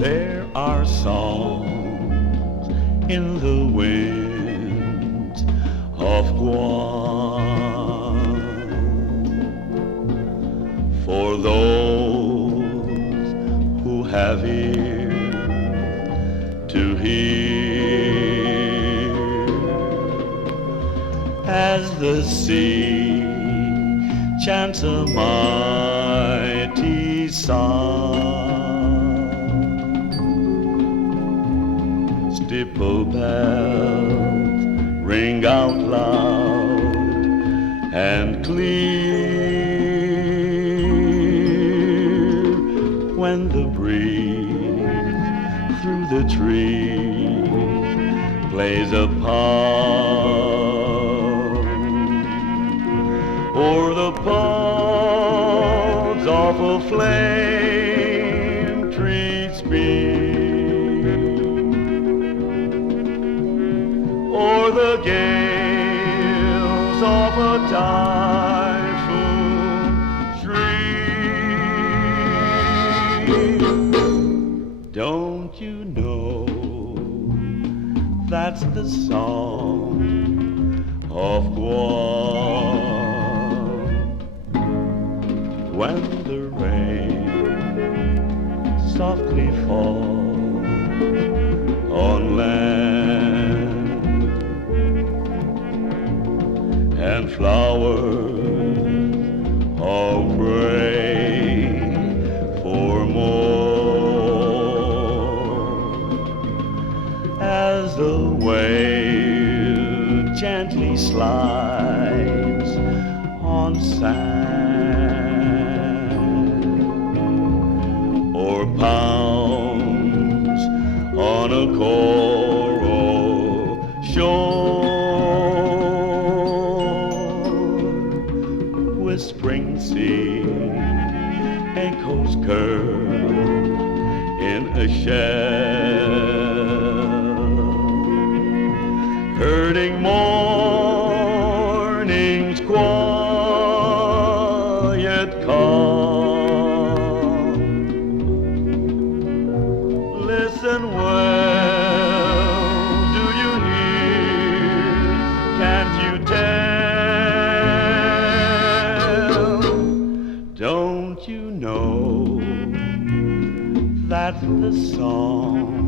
There are songs in the winds of Guam for those who have ears to hear, as the sea chants a mighty song. Stipple bells ring out loud and clear when the breeze through the trees plays upon, o'er the pods of a flame tree speak, o'er the gales of a typhoon shriek. Don't you know that's the song of Guam? When the rain softly falls on land and flowers all pray for more, as the wave gently slides on sand or pounds on a coral shore. Whispering sea echoes curl in a shell, herding morning's quiet calm. Listen well, do you hear? Can't you tell? Don't you know that's the song